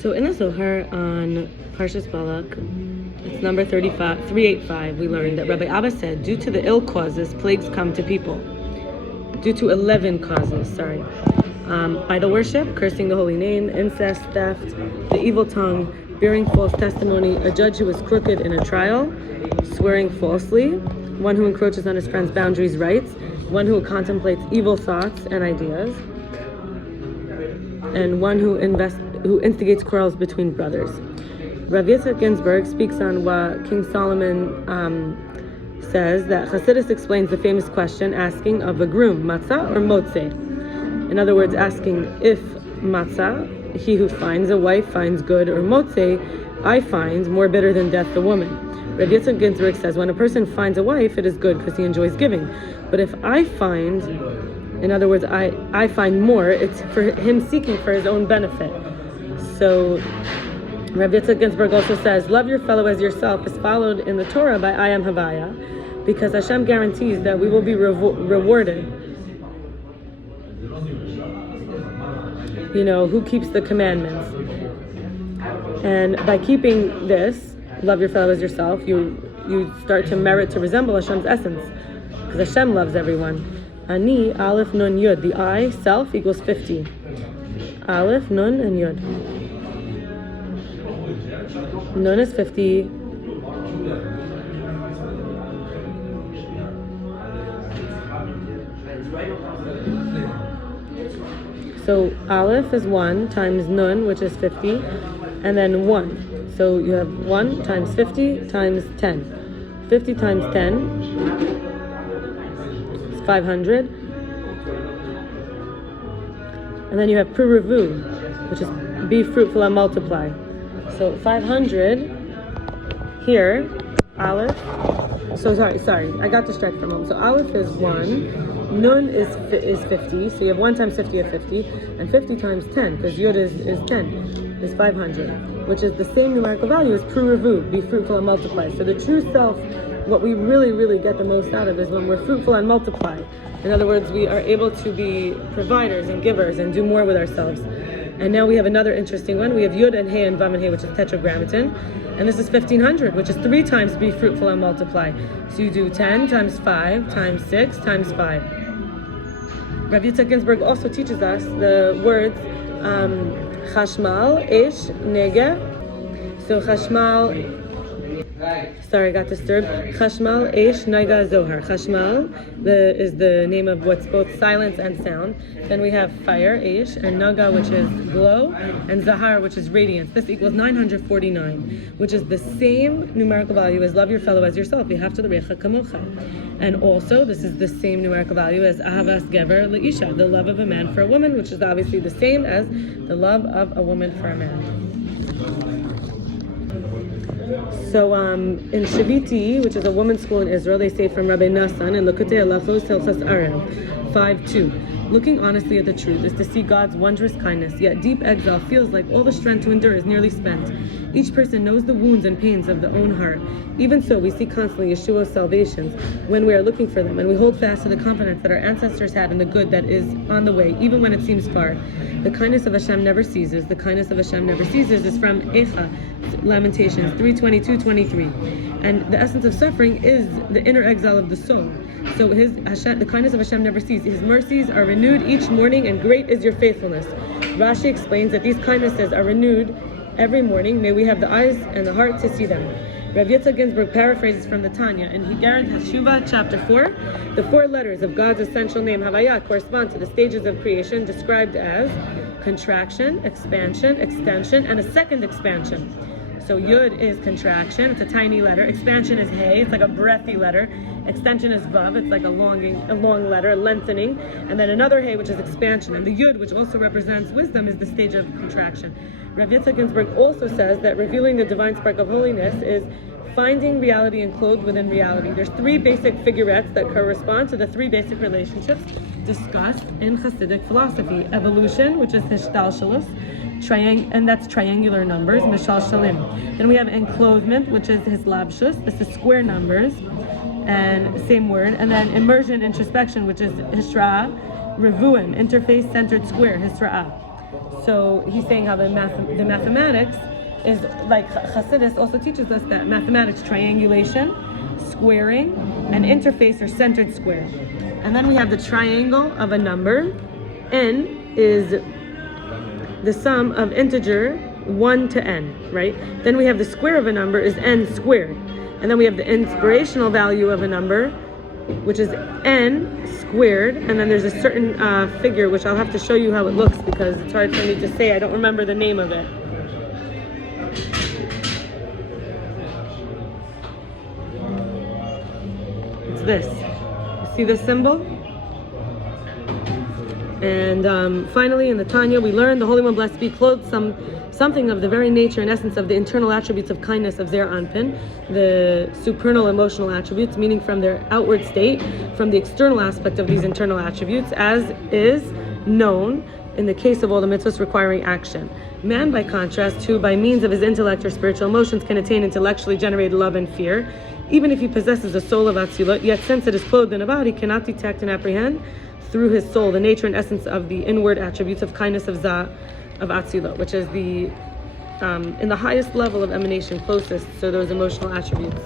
So in the Zohar on Parshas Balak, it's number 385, we learned that Rabbi Abba said, due to the ill causes, plagues come to people. Due to 11 causes, idol worship, cursing the holy name, incest, theft, the evil tongue, bearing false testimony, a judge who is crooked in a trial, swearing falsely, one who encroaches on his friend's boundaries, rights, one who contemplates evil thoughts and ideas, and one who instigates quarrels between brothers. Rav Yitzchak Ginsburg speaks on what King Solomon says, that Chassidus explains the famous question asking of a groom, matzah or motze. In other words, asking if matzah, he who finds a wife finds good, or motze, I find more bitter than death the woman. Rav Yitzchak Ginsburg says, when a person finds a wife, it is good because he enjoys giving. But if I find, in other words, I find more, it's for him seeking for his own benefit. So Rav Yitzchak Ginsburg also says, love your fellow as yourself is followed in the Torah by I am Havaya, because Hashem guarantees that we will be rewarded. Who keeps the commandments. And by keeping this, love your fellow as yourself, you start to merit to resemble Hashem's essence, because Hashem loves everyone. Ani, Aleph, Nun, Yud. The I, self, equals 50. Aleph, Nun, and Yud. Nun is 50. So Aleph is 1 times Nun, which is 50, and then 1. So you have 1 times 50 times 10. 50 times 10 is 500. And then you have Puravu, which is be fruitful and multiply. So 500 here, Aleph. So sorry, I got distracted for a moment. So Aleph is 1. Nun is 50, so you have 1 times 50 is 50, and 50 times 10, because Yud is 10, is 500, which is the same numerical value as Puravu, be fruitful and multiply. So the true self, what we really, really get the most out of is when we're fruitful and multiply. In other words, we are able to be providers and givers and do more with ourselves. And now we have another interesting one. We have Yud and He and Vav and He, which is tetragrammaton. And this is 1500, which is 3 times be fruitful and multiply. So you do 10 times 5 times 6 times 5. Rav Yitzchak Ginsburg also teaches us the words Chashmal, Eish, Nege. So Chashmal, sorry, I got disturbed. Chashmal, Eish, Nega, Zohar. Chashmal is the name of what's both silence and sound. Then we have fire, Eish, and Naga, which is glow, and Zohar, which is radiance. This equals 949, which is the same numerical value as love your fellow as yourself. You have to the Rivka Kamocha. And also, this is the same numerical value as Ahavas Gever Leisha, the love of a man for a woman, which is obviously the same as the love of a woman for a man. So in Shiviti, which is a women's school in Israel, they say from Rabbi Nassan in Lekutei Halachos Hilchos Arev 5:2. Looking honestly at the truth is to see God's wondrous kindness, yet deep exile feels like all the strength to endure is nearly spent. Each person knows the wounds and pains of the own heart. Even so, we see constantly Yeshua's salvations when we are looking for them, and we hold fast to the confidence that our ancestors had in the good that is on the way, even when it seems far. The kindness of Hashem never ceases. The kindness of Hashem never ceases is from Eicha, Lamentations 3:22-23. And the essence of suffering is the inner exile of the soul. So the kindness of Hashem never ceases. His mercies are renewed each morning, and great is your faithfulness. Rashi explains that these kindnesses are renewed every morning. May we have the eyes and the heart to see them. Rav Yitzchak Ginsburg paraphrases from the Tanya in Higeret HaShuva, chapter 4. The 4 letters of God's essential name, Havaya, correspond to the stages of creation described as contraction, expansion, extension, and a second expansion. So Yud is contraction, it's a tiny letter. Expansion is Hey, it's like a breathy letter. Extension is Vav, it's like a long letter, lengthening. And then another Hey, which is expansion. And the Yud, which also represents wisdom, is the stage of contraction. Rav Yitzchak Ginsburg also says that revealing the divine spark of holiness is finding reality enclosed within reality. There's 3 basic figurettes that correspond to the 3 basic relationships discussed in Hasidic philosophy. Evolution, which is Hishtalshalus, and that's triangular numbers, Mishal Shalim. Then we have enclosement, which is Hislabshus, this is square numbers, and same word. And then immersion, introspection, which is Hishra'ah, Revuim, interface-centered square, Hisra'ah. So he's saying how the mathematics is like Chassidus also teaches us that mathematics, triangulation, squaring, and interface or centered square. And then we have the triangle of a number. N is the sum of integer 1 to n, right? Then we have the square of a number is n squared. And then we have the inspirational value of a number, which is n squared. And then there's a certain figure, which I'll have to show you how it looks because it's hard for me to say. I don't remember the name of it. It's this. You see this symbol? And finally, in the Tanya, we learn the Holy One, blessed be, clothed something of the very nature and essence of the internal attributes of kindness of Zer Anpin, the supernal emotional attributes, meaning from their outward state, from the external aspect of these internal attributes, as is known in the case of all the mitzvahs requiring action. Man, by contrast, who by means of his intellect or spiritual emotions can attain intellectually generated love and fear, even if he possesses a soul of Atzilut, yet since it is clothed in a body, cannot detect and apprehend through his soul the nature and essence of the inward attributes of kindness of Atzilut, which is the in the highest level of emanation, closest to those emotional attributes.